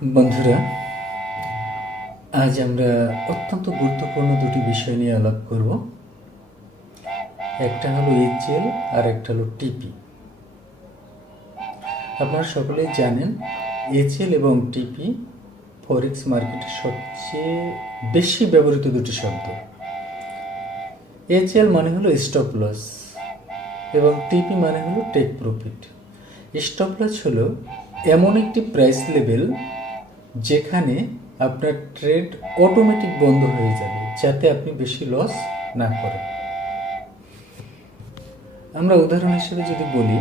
বন্ধুরা, আজ আমরা অত্যন্ত গুরুত্বপূর্ণ দুটি বিষয় নিয়ে আলাপ করব। একটা হলো এইচএল আর একটা হলো টিপি আপনারা সকলেই জানেন এইচএল এবং টিপি ফরেক্স মার্কেটে সবচেয়ে বেশি ব্যবহৃত দুটি শব্দ। এইচএল মানে হলো স্টপ লস এবং টিপি মানে হলো টেক প্রফিট স্টপ লস হলো এমন একটি প্রাইস লেভেল যেখানে আপনার ট্রেড অটোমেটিক বন্ধ হয়ে যাবে, যাতে আপনি বেশি লস না করেন। আমরা উদাহরণ হিসেবে যদি বলি,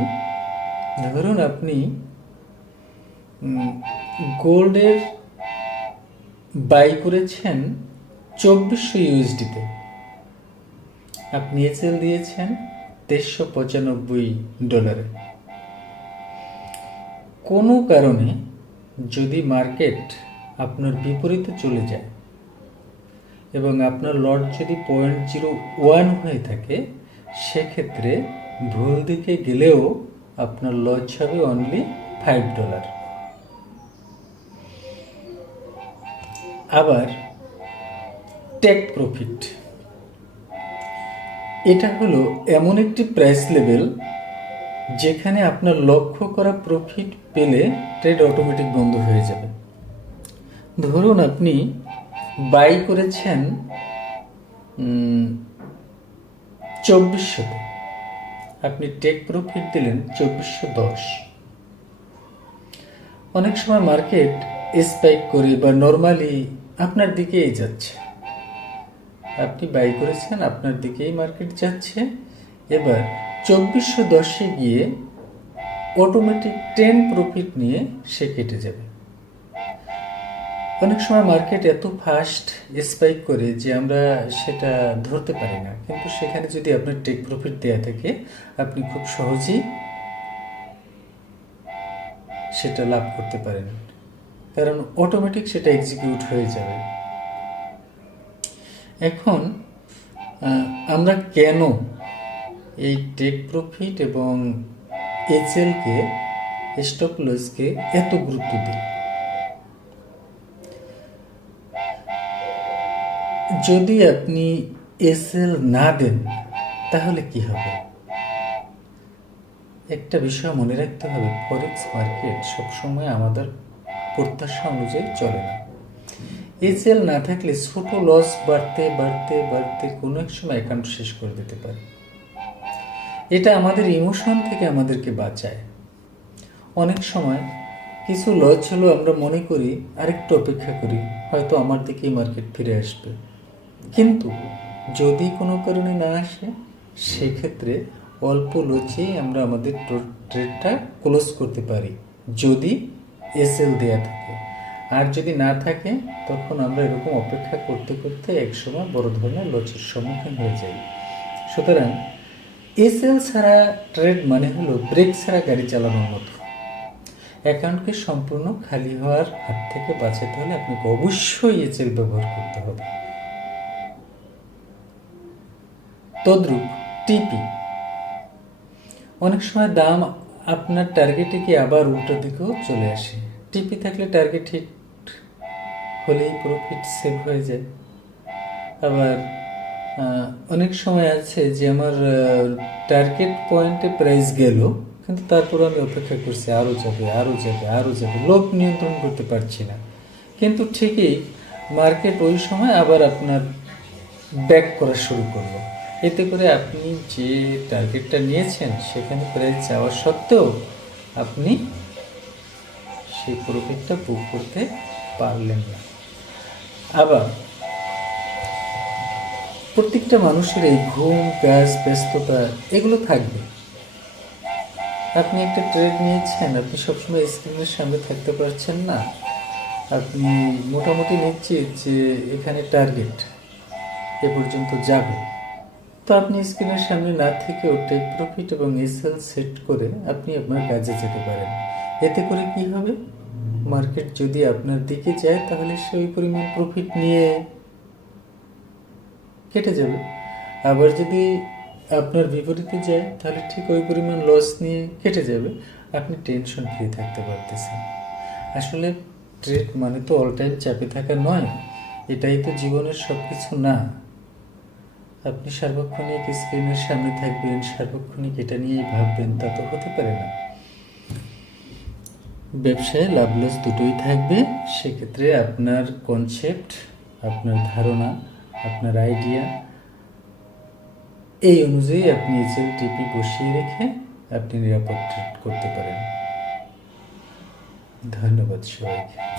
ধরুন আপনি গোল্ডের বাই করেছেন চব্বিশশো ইউএসডিতে আপনি এসএল দিয়েছেন তেইশশো পঁচানব্বই ডলারে কোনো কারণে যদি মার্কেট আপনার বিপরীতে চলে যায় এবং আপনার লট যদি পয়েন্ট জিরো ওয়ান হয়ে থাকে, সেক্ষেত্রে ভুল দিকে গেলেও আপনার লস হবে অনলি ফাইভ ডলার আবার টেক প্রফিট এটা হলো এমন একটি প্রাইস লেভেল যেখানে আপনার লক্ষ্য করা প্রফিট পেলে ট্রেড অটোমেটিক বন্ধ হয়ে যাবে। ধরুন আপনি বাই করেছেন চব্বিশশো আপনি টেক প্রফিট দিলেন চব্বিশশো দশ। অনেক সময় মার্কেট স্পাইক করে বা নর্মালি আপনার দিকেই যাচ্ছে। আপনি বাই করেছেন, আপনার দিকেই মার্কেট যাচ্ছে। এবার চব্বিশশো দশে গিয়ে অটোমেটিক টেন প্রফিট নিয়ে সে কেটে যাবে। অনেক সময় মার্কেট এত ফাস্ট স্পাইক করে যে আমরা সেটা ধরতে পারি না। কিন্তু সেখানে যদি আপনার টেক প্রফিট দেয়া থাকে, আপনি খুব সহজেই সেটা লাভ করতে পারেন। কারণ অটোমেটিক সেটা এক্সিকিউট হয়ে যাবে। এখন আমরা কেন এই টেক প্রফিট এবং এইচএলকে স্টপ লসকে এত গুরুত্ব দিই যদি আপনি এসএল না দেন, তাহলে কি হবে? একটা বিষয় মনে রাখতে হবে, ফরেক্স মার্কেট সবসময় আমাদের প্রত্যাশা অনুযায়ী চলে না। এসএল না থাকলে ছোট লস বাড়তে বাড়তে বাড়তে কোনো এক সময় অ্যাকাউন্ট শেষ করে দিতে পারে। এটা আমাদের ইমোশন থেকে আমাদেরকে বাঁচায়। অনেক সময় কিছু লস হলেও আমরা মনে করি, আরেকটু অপেক্ষা করি, হয়তো আমার দিকেই মার্কেট ফিরে আসবে। কিন্তু যদি কোনো কারণে না আসে, সেক্ষেত্রে অল্প লচেই আমরা আমাদের ট্রেডটা ক্লোজ করতে পারি, যদি এসএল দেয়া থাকে। আর যদি না থাকে, তখন আমরা এরকম অপেক্ষা করতে করতে একসময় বড় ধরনের লচের সম্মুখীন হয়ে যাই। সুতরাং এসএল ছাড়া ট্রেড মানে হলো ব্রেক ছাড়া গাড়ি চালানোর মতো। অ্যাকাউন্টকে সম্পূর্ণ খালি হওয়ার হাত থেকে বাঁচাতে হলে আপনাকে অবশ্যই এসএল ব্যবহার করতে হবে। তদ্রূপ টিপি অনেক সময় দাম আপনার টার্গেটে কি আবার উল্টো দিকেও চলে আসে। টিপি থাকলে টার্গেট হিট হলেই প্রফিট সেভ হয়ে যায়। আবার অনেক সময় আছে যে আমার টার্গেট পয়েন্টে প্রাইস গেল, কিন্তু তারপর আমি অপেক্ষা করছি আরও যাবে আরও যাবে আরও যাবে, লোভ নিয়ন্ত্রণ করতে পারছি না। কিন্তু ঠিকই মার্কেট ওই সময় আবার আপনার ব্যাক করা শুরু করল। এতে করে আপনি যে টার্গেটটা নিয়েছেন, সেখানে প্রাইস যাওয়া সত্ত্বেও আপনি সেই প্রফিটটা বুক করতে পারলেন না। আবার প্রত্যেকটা মানুষের এই ঘুম কাজ ব্যস্ততা, এগুলো থাকবে। আপনি একটা ট্রেড নিয়েছেন, আপনি সবসময় স্ক্রিনের সামনে থাকতে পারছেন না। আপনি মোটামুটি নিশ্চিত যে এখানে টার্গেট এ পর্যন্ত যাবে। তো আপনি স্ক্রিনের সামনে না থেকেও টেক প্রফিট এবং এসএল সেট করে আপনি আপনার কাজে যেতে পারেন। এতে করে কি হবে? মার্কেট যদি আপনার দিকে যায়, তাহলে সে ওই পরিমাণ প্রফিট নিয়ে কেটে যাবে। আবার যদি আপনার বিপরীতে যায়, তাহলে ঠিক ওই পরিমাণ লস নিয়ে কেটে যাবে। আপনি টেনশন ফ্রি থাকতে পারতেছেন। আসলে ট্রেড মানে তো অল টাইম চাপে থাকা নয়। এটাই তো জীবনের সব কিছু না। আপনি সার্বক্ষণিক স্ক্রিনের সামনে থাকবেন, সার্বক্ষণিক এটা নিয়েই ভাববেন, তা তো হতে পারে না। ব্যবসায় লাভ লস দুটোই থাকবে। সেক্ষেত্রে আপনার কনসেপ্ট আপনার ধারণা আপনার আইডিয়া এই অনুযায়ী আপনি এসএল টিপি বসিয়ে রেখে আপনি নিরাপদ করতে পারেন। ধন্যবাদ সবাইকে।